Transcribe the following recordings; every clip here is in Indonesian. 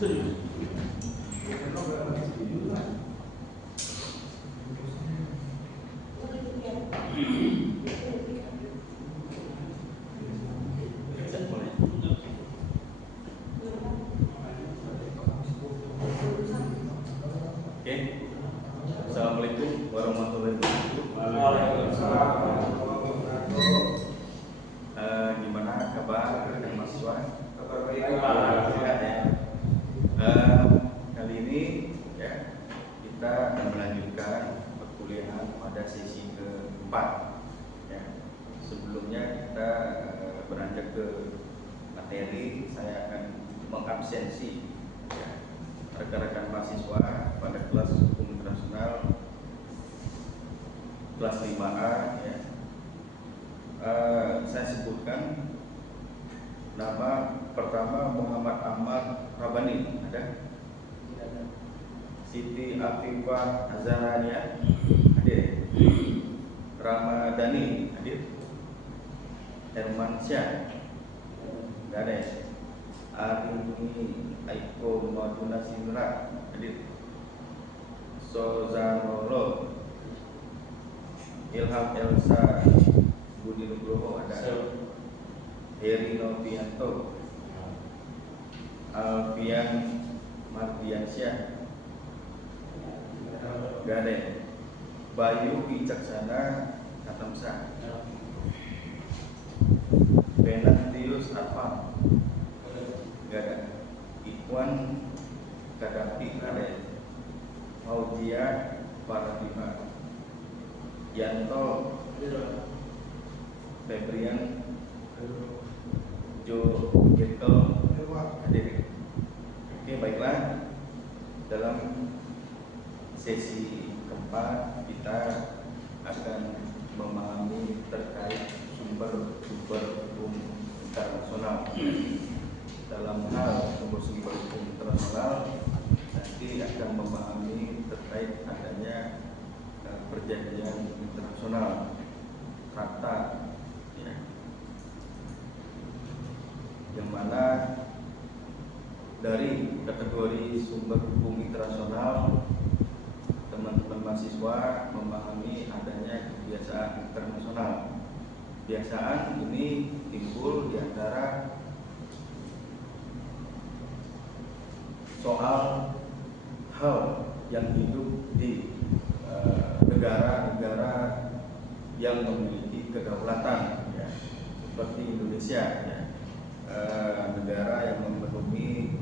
Assalamualaikum warahmatullahi wabarakatuh. Gimana kabar rekan mahasiswa? Kabar baik. Sehat ya. Kali ini ya kita akan melanjutkan perkuliahan pada sesi keempat. Ya. Sebelumnya kita beranjak ke materi, saya akan mengabsensi ya, rekan-rekan mahasiswa pada kelas hukum internasional kelas 5A ya. Saya sebutkan nama pertama Muhammad Ahmad Rabani, ada? Siti Afifah Azharania, hadir. Ramadhani, hadir. Herman Syah, nggak ada ya? Arini Aiko Maduna Sindra, hadir. Sozanolo, Ilham Elsa Budi Nugroho, ada. Heri Novianto, Alfian Mardiansyah, nggak ada ya? Bayu Wicaksana Katamsa, Benantius Arfan, nggak ada. Ikhwan Kadapi, nggak ada ya? Fauzia Faradima, Yanto Febrian, Jo Jekyll, hadir. Oke, baiklah. Dalam sesi keempat kita akan memahami terkait sumber-sumber hukum internasional. Dalam hal sumber-sumber hukum internasional nanti akan memahami terkait adanya perjanjian internasional, traktat, ya, yang mana dari kategori sumber hukum internasional teman-teman mahasiswa memahami adanya kebiasaan internasional. Kebiasaan ini timbul di antara soal hal yang hidup di negara-negara yang memiliki kedaulatan ya, seperti Indonesia ya, negara yang memenuhi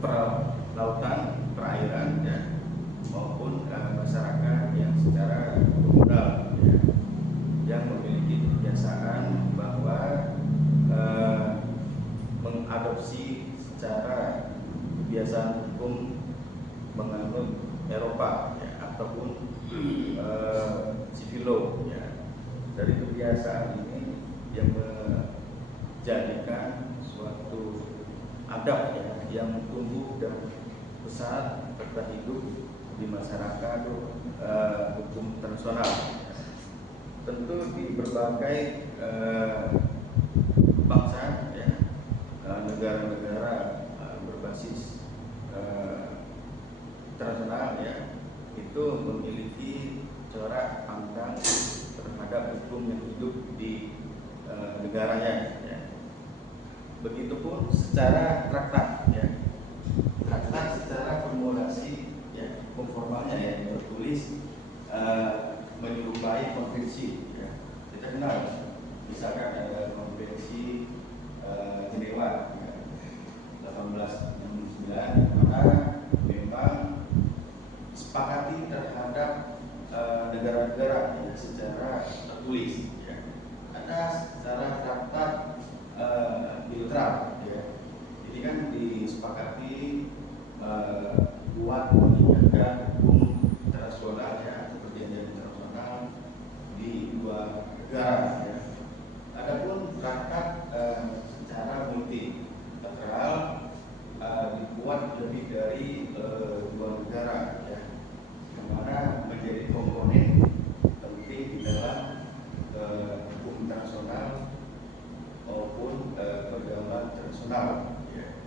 perlautan, perairan ya, maupun masyarakat yang secara komunal ya, yang memiliki kebiasaan bahwa mengadopsi secara kebiasaan hukum menganut Eropa ya, ataupun civil law ya. Dari kebiasaan ini yang menjadikan suatu adab ya, yang tumbuh dan besar serta hidup di masyarakat hukum internasional ya. Tentu di berbagai bangsa ya, negara-negara berbasis internasional ya, itu memiliki corak pandang terhadap hukum yang hidup di negaranya ya. Begitupun secara traktat ya. Traktat secara formulasi ya, hukum formalnya ya, tertulis menyerupai konvensi ya. Kita kenal misalkan ada konvensi Jenewa ya, 1869 maka memang sepakati terhadap negara-negara ya, secara tertulis ya. Ada secara traktat bilateral ya. Ini kan disepakati buat meningkatkan hukum internasional ya, atau perjanjian internasional di dua negara ya. Adapun traktat secara multilateral dibuat lebih dari dua negara ya, yang mana menjadi komponen penting di dalam hukum internasional maupun pergaulan internasional ya.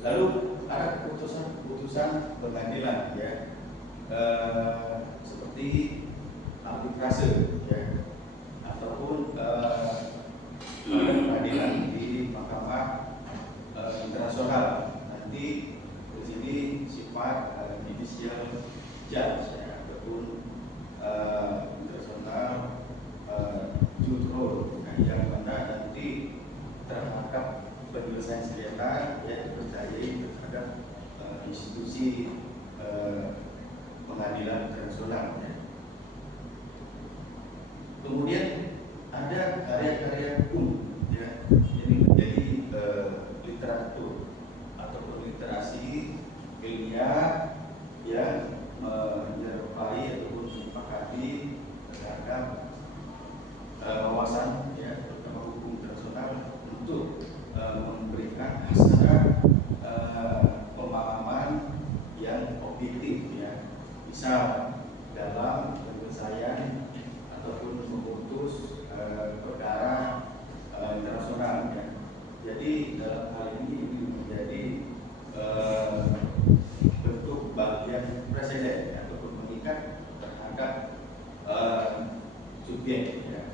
Lalu ada keputusan pengadilan ya, seperti arbitrase ya, ataupun pengadilan di mahkamah internasional. Nanti di sini sifat judicial judge ya, ataupun internasional judge role, yang mana nanti terhadap penyelesaian sengketa ya dipercayai terhadap institusi pengadilan internasional ya. Kemudian ada karya-karya hukum ya, ini menjadi literatur ataupun literasi ilmiah yang menyerupai ataupun menyepakati terhadap wawasan ya, terutama hukum internasional untuk memberikan hasil pemahaman yang objektif ya, misal dalam penyelesaian ataupun memutus perkara internasional ya. Jadi dalam hal ini menjadi bentuk bagian presiden ya, ataupun mengikat terhadap subjek ya.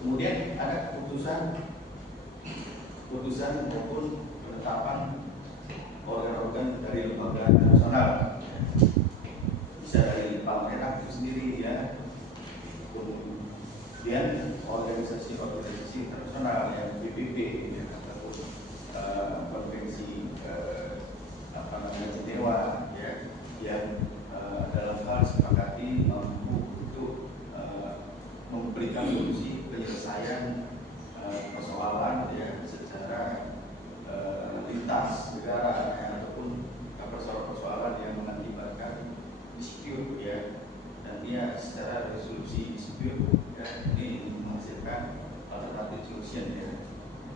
Kemudian ada keputusan maupun penetapan organ-organ dari lembaga nasional ya. Bisa dari Palmerah itu sendiri ya, kemudian organisasi internasional yang PBB ya, ataupun konvensi Jenewa ya, yang dalam hal sepakati mampu untuk memberikan solusi penyelesaian persoalan ya secara lintas negara ya, ataupun persoalan yang mengakibatkan dispute ya, nantinya secara resolusi dispute ya, ini menghasilkan alternatif solution ya.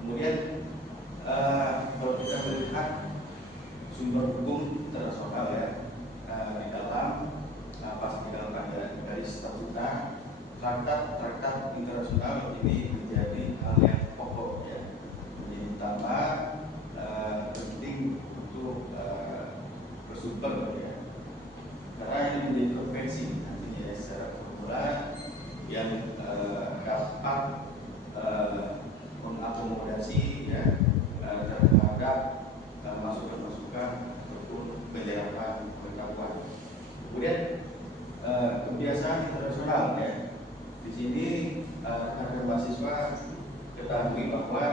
Kemudian kalau kita melihat sumber hukum internasional ya, di dalam pas di dalam garis statuta traktat internasional ini menjadi hal yang pokok ya, menjadi utama penting untuk bersumber ya, karena ini menjadi konvensi nantinya secara formula yang dapat mengakomodasi ya terhadap masukan-masukan ataupun penjelasan pengetahuan. Kemudian kebiasaan internasional ya. Di sini ada mahasiswa ketahui bahwa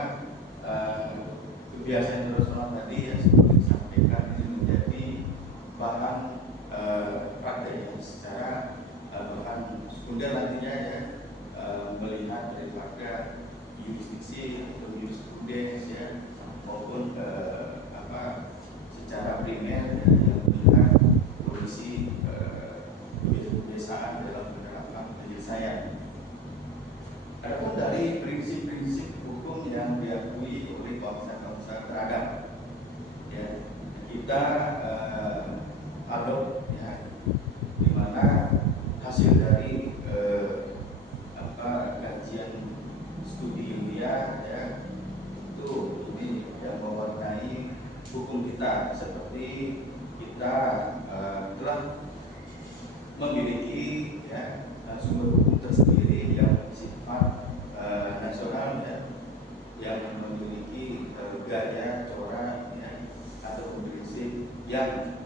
kebiasaan internasional tadi yang seperti disampaikan ini menjadi bahan praktek secara bahan sekunder nantinya ya, melihat daripada jurisdiksi atau jurisprudens ya, maupun secara primer ya, yang melihat kondisi kebiasaan dalam penerapan penyelesaian. Adapun dari prinsip-prinsip hukum yang diakui oleh bangsa-bangsa beradab, ya, kita adopt ya, di mana hasil dari kajian studi ilmiah ya, itu ini yang mewarnai hukum kita, seperti kita telah memiliki ya sumber hukum tersendiri yang bersifat nasional ya, yang memiliki gaya corak ya, atau prinsip yang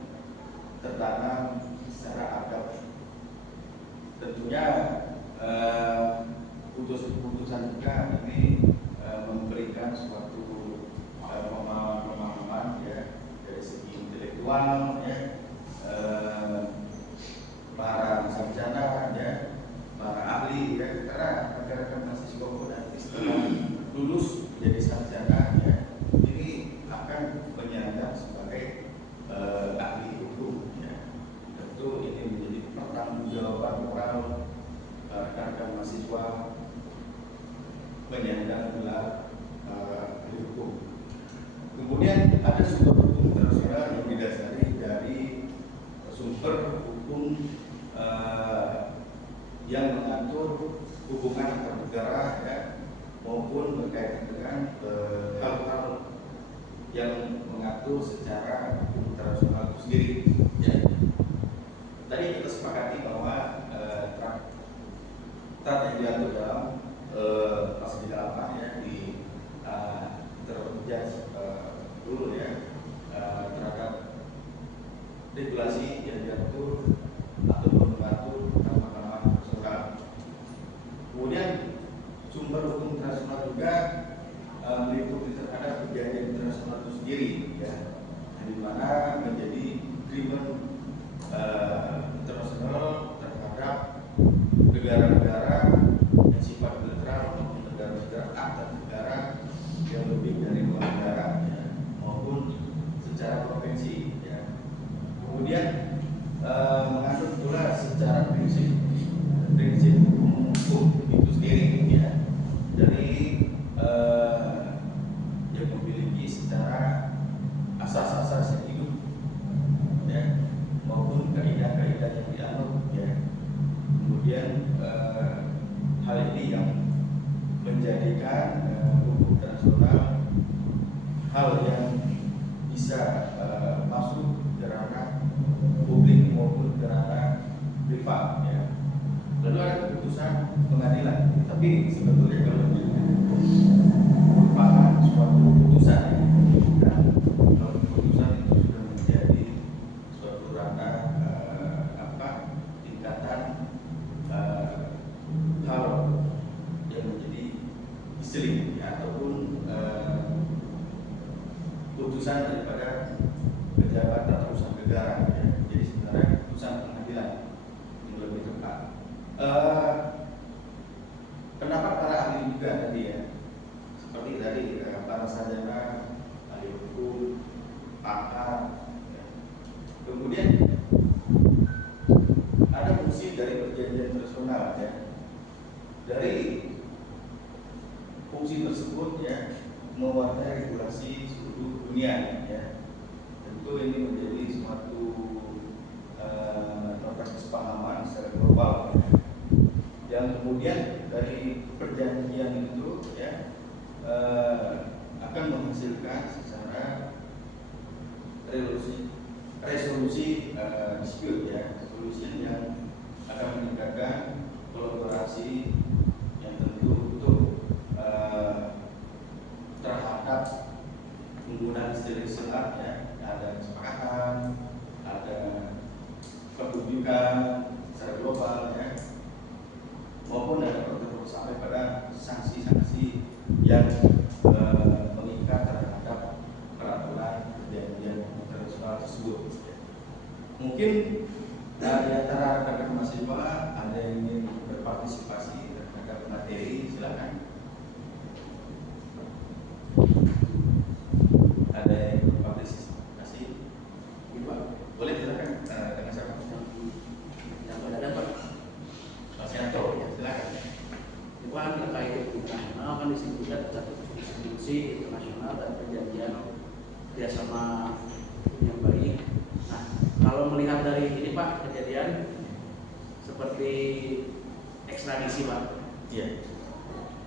tertanam secara adab. Tentunya putusan kita ini memberikan suatu pemahaman ya dari segi intelektual ya, para sarjana ya, para ahli ya, karena rekan-rekan mahasiswa nanti setelah lulus menjadi sarjana ya, ini akan menyandang sebagai ahli hukum ya. Tentu ini menjadi pertanggungjawaban moral rekan-rekan mahasiswa menyandang gelar ahli hukum. Kemudian ada sumber hukum internasional yang didasari dari sumber hukum yang mengatur hubungan antar negara ya, maupun berkaitan dengan hal-hal yang mengatur secara hukum internasional itu sendiri. Ya. Tadi kita sepakati bahwa traktat yang diatur dalam pasal 8 ya di terjadi dulu ya terhadap regulasi yang diatur atau mengatur tentang mahkamah internasional. Kemudian sumber hukum internasional juga meliputi terhadap perjanjian internasional itu sendiri, ya, di mana menjadi agreement internasional terhadap negara-negara yang sifat bilateral maupun negara-negara antar negara yang lebih dari 2 negara, ya, maupun secara konvensi. Ya. Kemudian mengatur pula secara prinsip hukum itu sendiri, ya, dari yang memiliki secara asas-asas yang hidup, ya, maupun kaidah-kaidah yang dianut, ya. Kemudian hal ini yang menjadikan hukum internasional hal yang bisa masuk ke ranah publik maupun ke ranah privat, ya. Lalu ada keputusan pengadilan, tapi sebetulnya kalau merupakan suatu keputusan, ya, kalau keputusan itu sudah menjadi suatu ranah tingkatan hal yang menjadi istilah, ya, ataupun putusan daripada pejabat tata usaha negara, ya. Jadi sebenarnya keputusan pengadilan yang lebih tepat. Pendapat para ahli juga tadi, ya, seperti tadi para sarjana, ahli hukum, pakar, ya. Kemudian ada fungsi dari perjanjian internasional, ya. Dari fungsi tersebut, ya, mewarnai regulasi seluruh dunia, ya. Tentu ini menjadi suatu nota kesepahaman secara global, ya, yang kemudian dari perjanjian itu, ya, akan menghasilkan secara resolusi dispute, ya, resolusi yang akan meningkatkan kolaborasi yang tentu untuk terhadap penggunaan istilah-istilah, ya, ada kesepakatan, ada pertunjukan secara global, ya, maupun ada protokol sampai pada sanksi-sanksi yang mengikat terhadap peraturan perjanjian internasional tersebut. Mungkin di antara rekan-rekan mahasiswa ada yang ingin berpartisipasi terhadap materi, silakan. Ada yang berpartisipasi? Boleh, silakan. Dengan siapa? Yang berada Pak. Mas Yanto, ya, silakan. Itu kan terkait internasional, kan disebutkan satu institusi internasional dan perjanjian kerjasama yang baik. Nah, kalau melihat dari ini Pak, kejadian seperti ekstradisi Pak. Iya.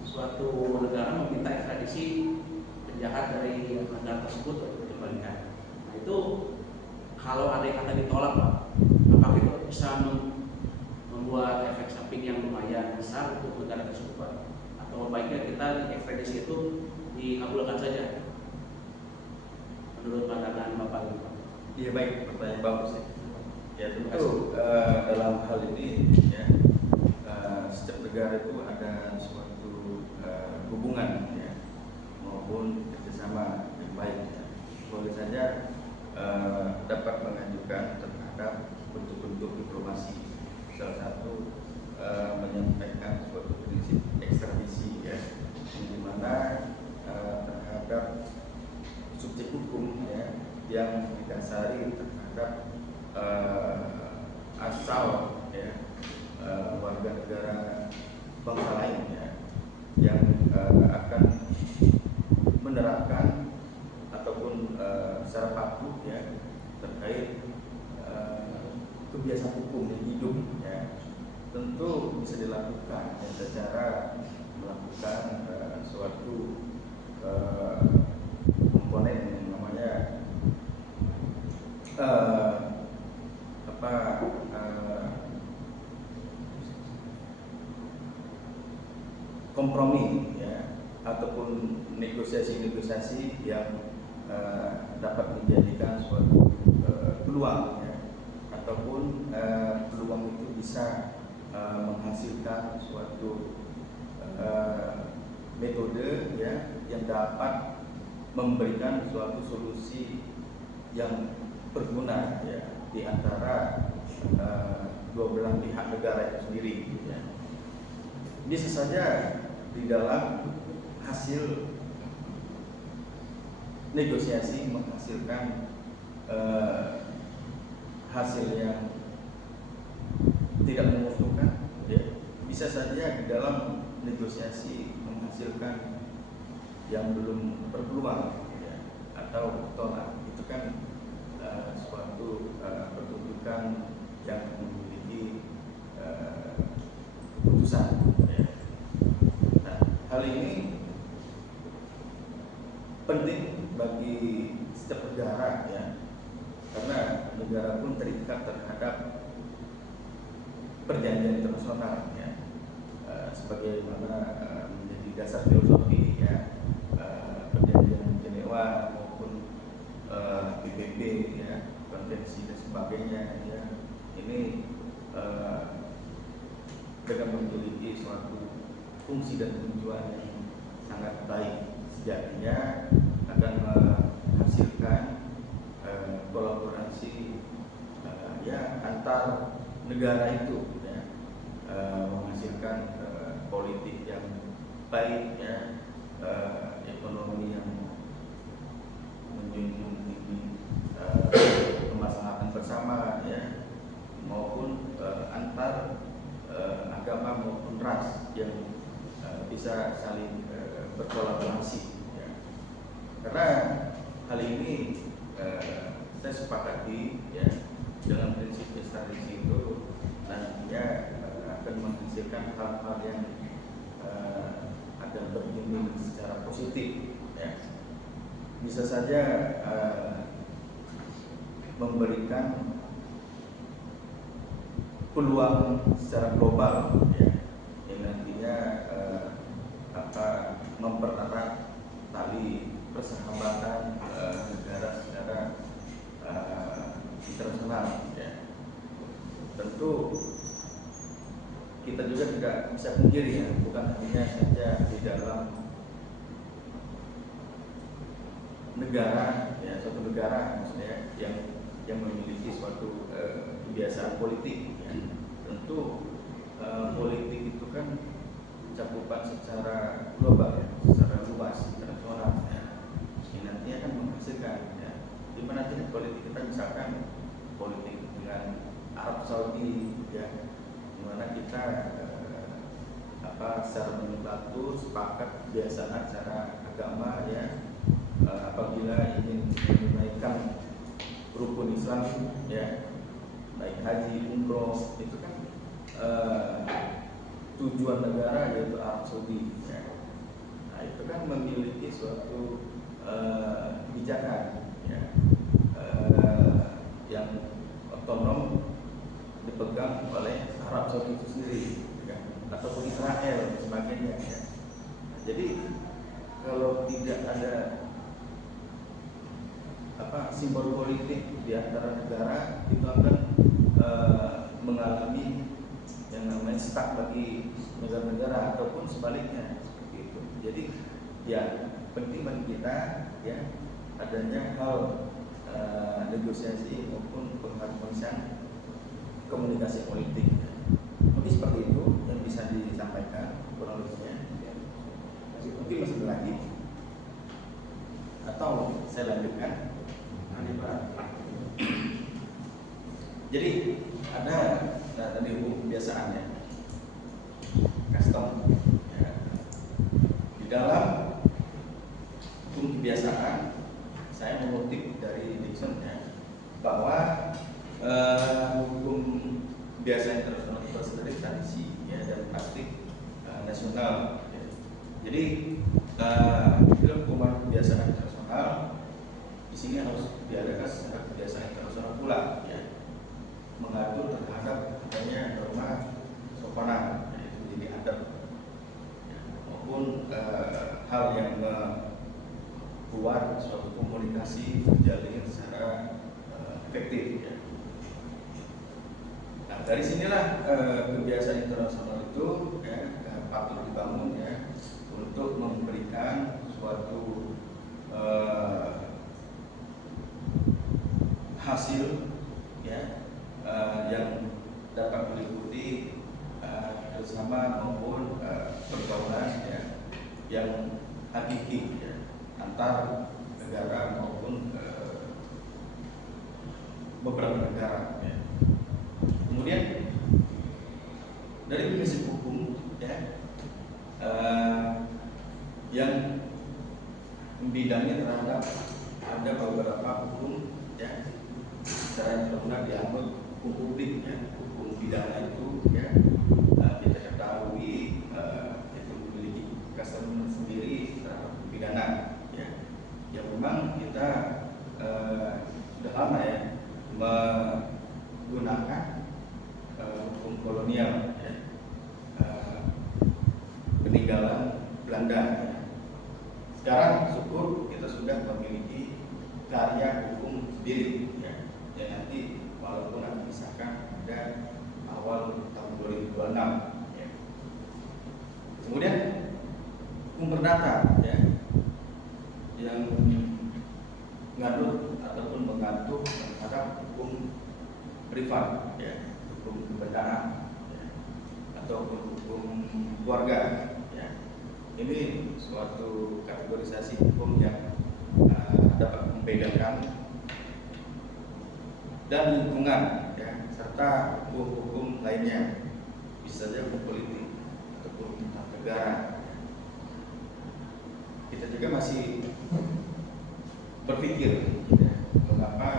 Suatu negara meminta ekstradisi penjahat dari negara tersebut untuk dikembalikan. Nah, itu kalau ada yang kata ditolak Pak, apakah itu bisa membuat efek samping yang lumayan besar untuk negara tersebut Pak? Atau baiknya kita ekstradisi itu dikabulkan saja menurut pandangan Bapak ini Pak? Iya, baik, pertanyaan bagus, ya. Ya, tentu dalam hal ini, ya, setiap negara itu ada suatu hubungan, ya, maupun kerjasama yang baik, ya. Boleh saja dapat mengajukan terhadap bentuk-bentuk diplomasi. Salah satu menyampaikan suatu prinsip ekstradisi, ya, di mana terhadap subjek hukum, ya, yang didasari terhadap asal, ya, warga negara bangsa lain, ya, yang akan menerapkan ataupun secara patuh, ya, terkait kebiasaan hukum yang hidup, ya, tentu bisa dilakukan, ya, secara melakukan suatu komponen yang ataupun negosiasi-negosiasi yang dapat menjadikan suatu peluang, ya, ataupun peluang itu bisa menghasilkan suatu metode, ya, yang dapat memberikan suatu solusi yang berguna, ya, di antara dua belah pihak negara itu sendiri, ya. Bisa saja di dalam hasil negosiasi menghasilkan hasil yang tidak menguntungkan, ya. Bisa saja di dalam negosiasi menghasilkan yang belum berpeluang, ya, atau tolak. Itu kan suatu pertunjukan yang memiliki keputusan, ya. Nah, hal ini penting bagi setiap negara, ya, karena negara pun terikat terhadap perjanjian internasional, ya, sebagaimana menjadi dasar filosofi, ya, perjanjian Jenewa maupun PBB, ya, konvensi dan sebagainya, ya. Ini dengan memiliki suatu fungsi dan tujuan yang sangat baik, sejatinya akan menghasilkan kolaborasi, ya, antar negara itu, ya, menghasilkan politik yang baik, ya, ekonomi yang menjunjung tinggi kemaslahatan bersama, ya, maupun antar agama maupun ras yang bisa saling berkolaborasi, ya. Karena hal ini saya sepakati, ya, dengan prinsip ekstradisi itu nantinya akan menghasilkan hal-hal yang akan berimbas secara positif, ya. Bisa saja memberikan peluang secara global, ya, yang nantinya akan mempererat tali persahabatan negara secara internasional, ya. Tentu kita juga tidak bisa pungkiri, ya, bukan hanya saja di dalam negara, ya, suatu negara maksudnya yang memiliki suatu kebiasaan politik, ya. Tentu politik itu kan cakupan secara global, ya, secara luas, internasional, ya. Ini nantinya akan menghasilkan, ya, di mana politik kita misalkan politik dengan Arab Saudi, ya, di mana kita secara menyeluruh sepakat kebiasaan secara agama, ya, apabila ingin menunaikan rukun Islam, ya, baik haji, umroh, itu kan tujuan negara yaitu Arab Saudi, ya. Nah, itu kan memiliki suatu kebijakan, ya, yang otonom dipegang oleh Arab Saudi itu sendiri, ya, ataupun Israel dan sebagainya, ya. Jadi kalau tidak ada simbol politik di antara negara, itu akan mengalami yang namanya stuck bagi negara-negara ataupun sebaliknya, seperti itu. Jadi, ya, penting bagi kita, ya, adanya hal negosiasi maupun pengharmonisan komunikasi politik. Mungkin seperti itu yang bisa disampaikan kurang lebihnya. Mungkin masih lagi atau saya lanjutkan. Jadi ada tadi hukum kebiasaan, ya, custom, ya. Di dalam hukum kebiasaan saya mengutip dari Nixon, ya, bahwa hukum kebiasaan internasional itu sendiri tradisi, ya, dan praktik nasional, ya. Jadi dalam hukum kebiasaan internasional di sini harus diadakan secara kebiasaan internasional pula, ya, mengatur terhadap adanya norma sopanan, ya, itu menjadi adab, ya, maupun hal yang membuat suatu komunikasi terjalin secara efektif ya. Nah, dari sinilah kebiasaan internasional itu ya, patut dibangun ya untuk memberikan suatu hasil ya yang dapat meliputi bersama maupun pergaulan ya yang hakiki ya, antar negara maupun beberapa negara ya. Kemudian dari prinsip hukum ya yang membidangi terhadap ada beberapa hukum ya secara internasional dianggap hukum publik ya, hukum pidana itu ya kita ketahui itu memiliki kesan sendiri terhadap pidana ya, yang memang kita sudah lama ya menggunakan hukum kolonial ya, peninggalan Belanda ya. Sekarang syukur kita sudah memiliki karya hukum sendiri ya, yang nanti walaupun akan disahkan pada awal tahun 2026 ya. Kemudian hukum perdata ya, yang menganut ataupun mengatur terhadap hukum privat ya, hukum kebendaharaan ya, ataupun hukum keluarga ya. Ini suatu kategorisasi hukum yang dapat membedakan dan lingkungan ya, serta hukum-hukum lainnya, bisa saja hukum politik ataupun tentang negara. Kita juga masih berpikir ya, mengapa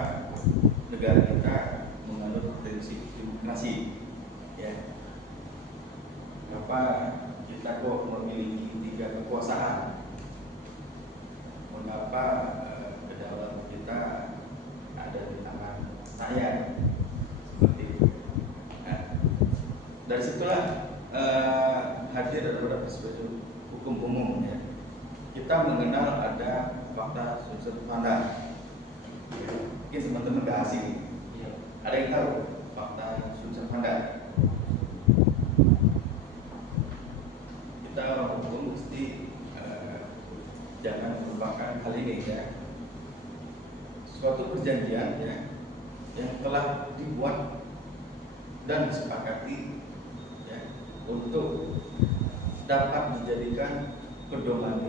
negara kita menganut prinsip demokrasi ya, mengapa kita kok memiliki 3 kekuasaan, mengapa kedaulatan kita ada di tangan saya seperti itu. Nah, dari situlah hadir beberapa perspektif hukum umum ya. Kita mengenal ada fakta sum servanda. Mungkin teman-teman gak asing. Ada yang tahu fakta sum servanda? Kita orang hukum mesti jangan melupakan hal ini ya. Suatu perjanjian ya yang telah dibuat dan disepakati ya, untuk dapat dijadikan pedoman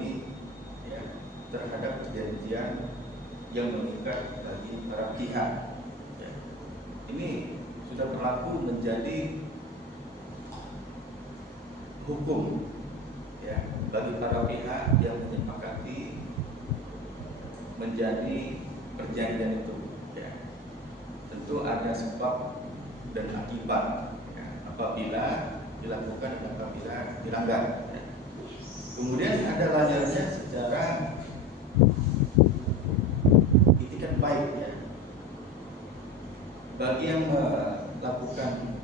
ya, terhadap perjanjian yang mengikat bagi para pihak ya. Ini sudah berlaku menjadi hukum ya bagi para pihak yang menyepakati menjadi perjanjian itu ya. Tentu ada sebab dan akibat ya, apabila dilakukan dan apabila dilanggar ya. Kemudian ada lanjutnya secara itikat baik ya, bagi yang melakukan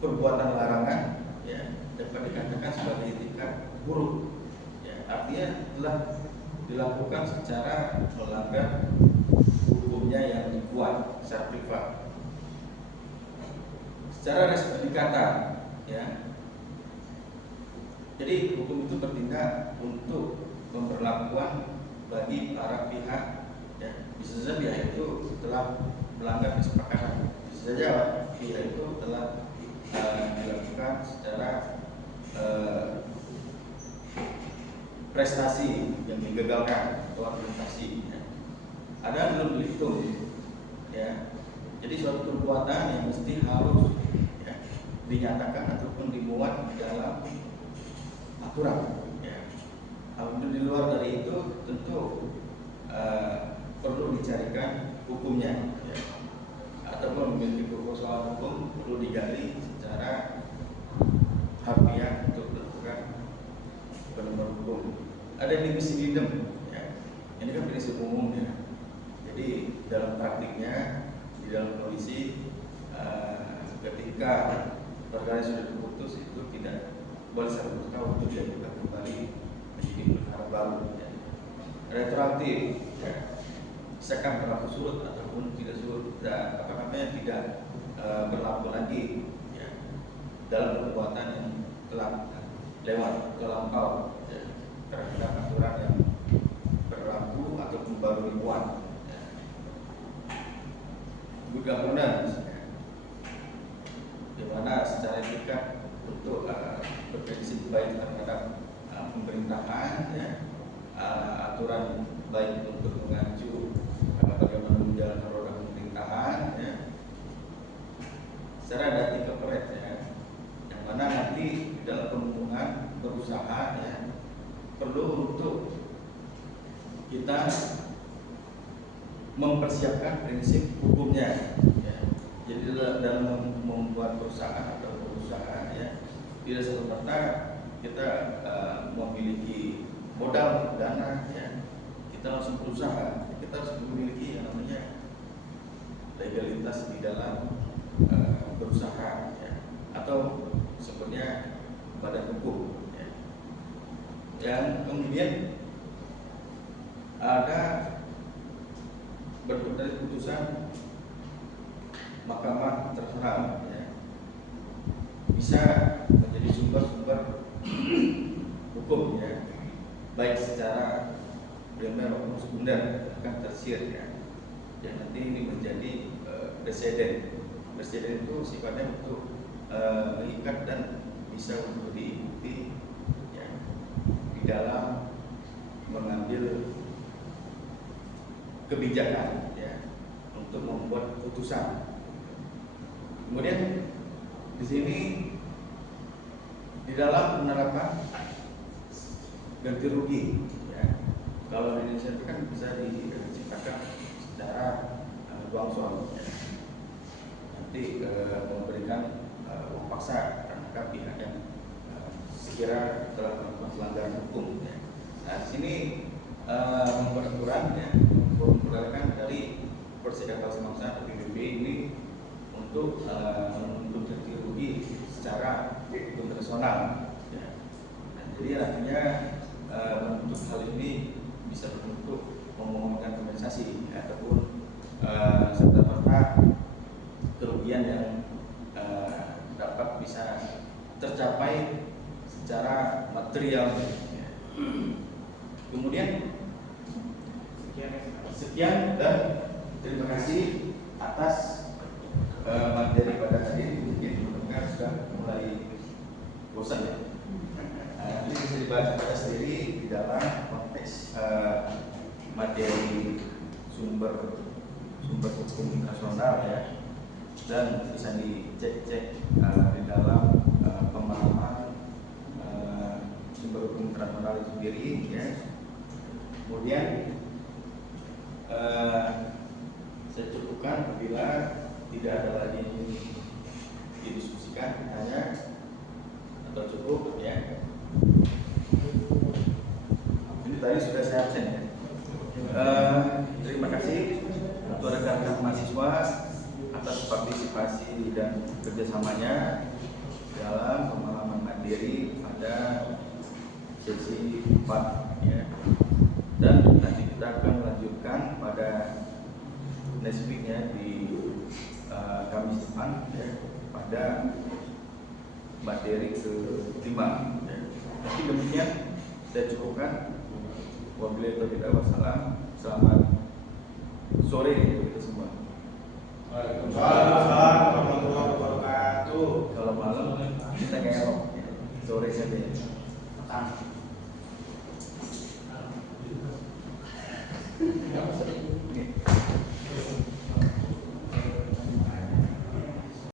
perbuatan larangan ya, dapat dikatakan sebagai itikat buruk ya, artinya telah dilakukan secara melanggar hukumnya yang dibuat secara privat. Secara resmi dikata ya, jadi hukum itu bertindak untuk pemberlakuan bagi para pihak ya. Bisa saja pihak itu telah melanggar kesepakatan, bisa saja pihak itu telah dilakukan secara prestasi yang digagalkan atau argumentasi ya. Ada yang belum dihitung ya. Jadi suatu perbuatan yang mesti harus ya, dinyatakan ataupun dimuat di dalam aturan ya. Apabila di luar dari itu tentu perlu dicarikan hukumnya ya. Ataupun memiliki persoalan hukum perlu digali secara harfiah untuk melakukan penemuan hukum. Ada divisidem ya. Ini kan prinsip umum ya. Jadi dalam praktiknya di dalam polisi ketika perkara sudah diputus itu tidak boleh serta-merta untuk diajukan kembali retroaktif, ya. Misalkan berlaku surut ataupun tidak surut, tidak berlaku lagi, ya, dalam perbuatan yang telah lewat terlampau, ya, terhadap aturan yang berlaku ataupun baru dibuat, ya. Good governance, ya, di mana secara etika untuk berprinsip baik terhadap pemerintahan, ya, aturan baik untuk mengacu bagaimana menjalankan roda pemerintahan, ya, secara ada 3 peret, ya, yang mana nanti di dalam pembunuhan berusaha, ya, perlu untuk kita mempersiapkan prinsip hukumnya, ya. Jadi dalam membuat perusahaan atau berusaha, ya, tidak serta-merta kita memiliki modal dana, ya, kita langsung berusaha. Kita harus memiliki yang namanya legalitas di dalam berusaha, ya, atau sebenarnya badan hukum, ya. Yang kemudian ada bentuk dari putusan Mahkamah Internasional, ya, bisa menjadi sumber-sumber hukum, ya, baik secara primer maupun sekunder, bahkan tersier, ya. Dan nanti ini menjadi presiden. Presiden itu sifatnya untuk mengikat dan bisa untuk diikuti, ya, di dalam mengambil kebijakan, ya, untuk membuat putusan. Kemudian di sini di dalam penerapan ganti rugi, ya, kalau di Indonesia itu kan bisa diciptakan secara luang-luang, ya. Nanti memberikan uang paksa terhadap pihak yang sekira telah melakukan pelanggaran hukum, ya. Nah, sini peraturan, ya, memperolehkan dari Perserikatan Bangsa atau PBB ini untuk menuntut ganti rugi secara internasional, ya. Nah, jadi artinya untuk hal ini bisa berbentuk memohonkan kompensasi, ya, ataupun serta-merta kerugian yang dapat bisa tercapai secara material, ya. Kemudian sekian dan terima kasih atas materi pada tadi. Mungkin pendengar sudah mulai bosan, ya. Nanti bisa dibaca sendiri di dalam konteks materi sumber hukum internasional, ya, dan bisa dicek-cek di dalam pemahaman sumber hukum internasional itu sendiri, ya. Kemudian saya cukupkan bila tidak ada lagi yang didiskusikan, hanya atau cukup, ya. Ini tadi sudah saya absen, ya. Terima kasih untuk rekan-rekan mahasiswa atas partisipasi dan kerjasamanya dalam pemahaman materi pada sesi 4, ya. Dan nanti kita akan melanjutkan pada next week-nya di Kamis depan, ya, pada materi ke-5, ya. Tapi demikian saya cukupkan. Wabillahi taufiq wal hidayah. Selamat sore untuk kita semua. Waalaikumsalam warahmatullahi wabarakatuh. Kalau malam kita ngelok, ya. Sore saja.